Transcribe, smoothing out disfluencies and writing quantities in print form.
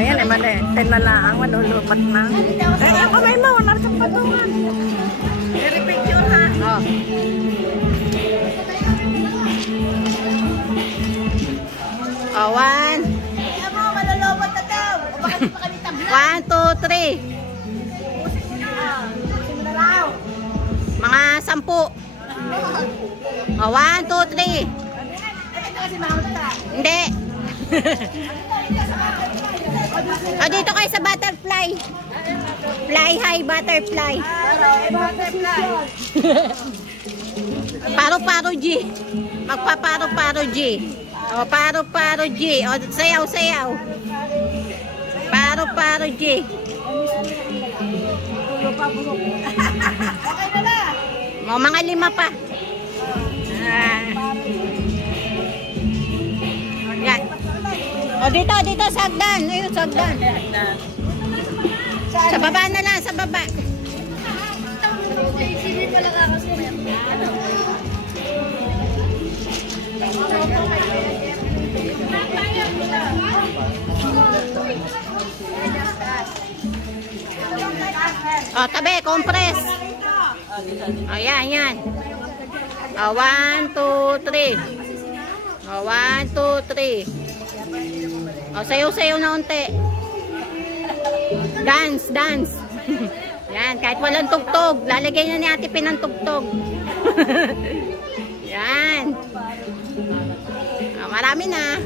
Ayan, mali. 10 na lang, malulupat na. Ay, ang kamay mo, nasa patungan. I-picture ha. Oh. Oh, 1. Ayan mo, malulupat na daw. O bakit pa kami tabla? 1, 2, 3. Pusin mo na daw. Mga 10. Oh, 1, 2, 3. Ito kasi mahal. Hindi. O, dito kayo sa butterfly. Fly high butterfly. Butterfly. Paro-paro G. Magpa-paro-paro G. O, paro-paro G. O, sayaw-sayaw. Paro-paro G. Okay na na. O, mga 5 pa. Yan. O, dito, sagdan. Ayun, sagdan. Sa baba na lang, sa baba. Sige pala kakasuyan. O, tabi, compress. O, yan. O, 1, 2, 3. O, 1, 2, 3. O, sayo-sayo na unti. Dance. Yan, kahit walang tugtog. Lalagay na ni Ate Pin ang tugtog. Yan. O, marami na.